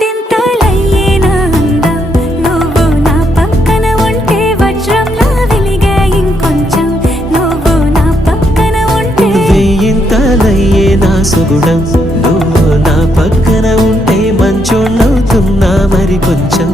వందింతలయ్యేనా అందం నువ్వు నా పక్కన ఉంటే వజ్రంలా వెలిగే ఇంకొంచెం నువ్వు నా పక్కన ఉంటే వేయింతలయ్యేనా సుగుణం నువ్వు నా పక్కన ఉంటే మంచోళ్ళవుతున్నా మరి కొంచెం